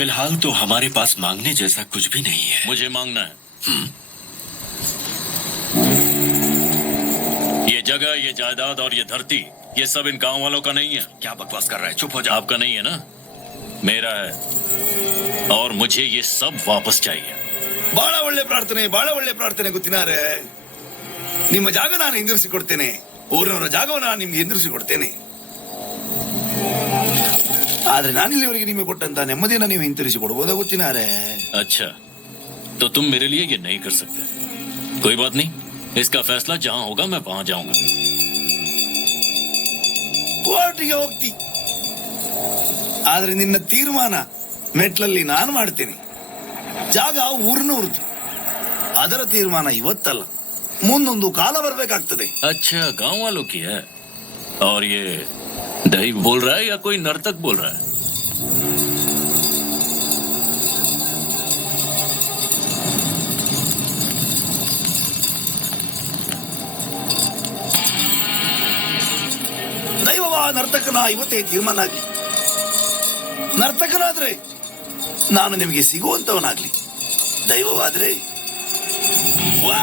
फिलहाल तो हमारे पास मांगने जैसा कुछ भी नहीं है। मुझे मांगना है। ये जगह, ये जायदाद और ये धरती, ये सब इन गांव वालों का नहीं है। क्या बकवास कर रहा है? चुप हो जा। आपका नहीं है ना? मेरा है, और मुझे ये सब वापस चाहिए। ಬಹಳ ಒಳ್ಳೆ ಪ್ರಾರ್ಥನೆ ಗೊತ್ತಿನಾರೆ. ನಿಮ್ಮ ಜಾಗ ನಾನು ಹಿಂದಿರಿಸಿಕೊಡ್ತೇನೆ. ಊರಿನವರ ಜಾಗವನ್ನು ನಾನು ನಿಮ್ಗೆ ಹಿಂದಿರಿಸಿಕೊಡ್ತೇನೆ. ಆದ್ರೆ ನಾನಿಲ್ಲಿವರೆಗೆ ನಿಮಗೆ ಕೊಟ್ಟಂತ ನೆಮ್ಮದಿಯನ್ನು ನೀವು ಹಿಂತಿರಿಸಿಕೊಡ್ಬೋದಾ ಗೊತ್ತಿನಾರೆ? अच्छा, तो तुम मेरे लिए ये नहीं कर सकते। कोई बात नहीं, इसका फैसला जहां होगा मैं वहां जाऊंगा। ಕೋರ್ಟಿಗೆ ಹೋಗ್ತಿ, ಆದ್ರೆ ನಿನ್ನ ತೀರ್ಮಾನ ಮೆಟ್ಲಲ್ಲಿ ನಾನು ಮಾಡ್ತೇನೆ. ಜಾಗ ಊರಿನವ್ರದ್ದು, ಅದರ ತೀರ್ಮಾನ ಇವತ್ತಲ್ಲ, ಮುಂದೊಂದು ಕಾಲ ಬರ್ಬೇಕಾಗ್ತದೆ. अच्छा, गांव वालों की है। और ये दैव बोल रहा है या कोई नर्तक बोल रहा है? ದೈವವ ನರ್ತಕನ ಇವತ್ತೇ ತೀರ್ಮಾನ ಆಗ್ಲಿ. ನರ್ತಕನಾದ್ರೆ ನಾನು ನಿಮಗೆ ಸಿಗುವಂತವನಾಗ್ಲಿ. ದೈವವಾದ್ರೆ ವಾ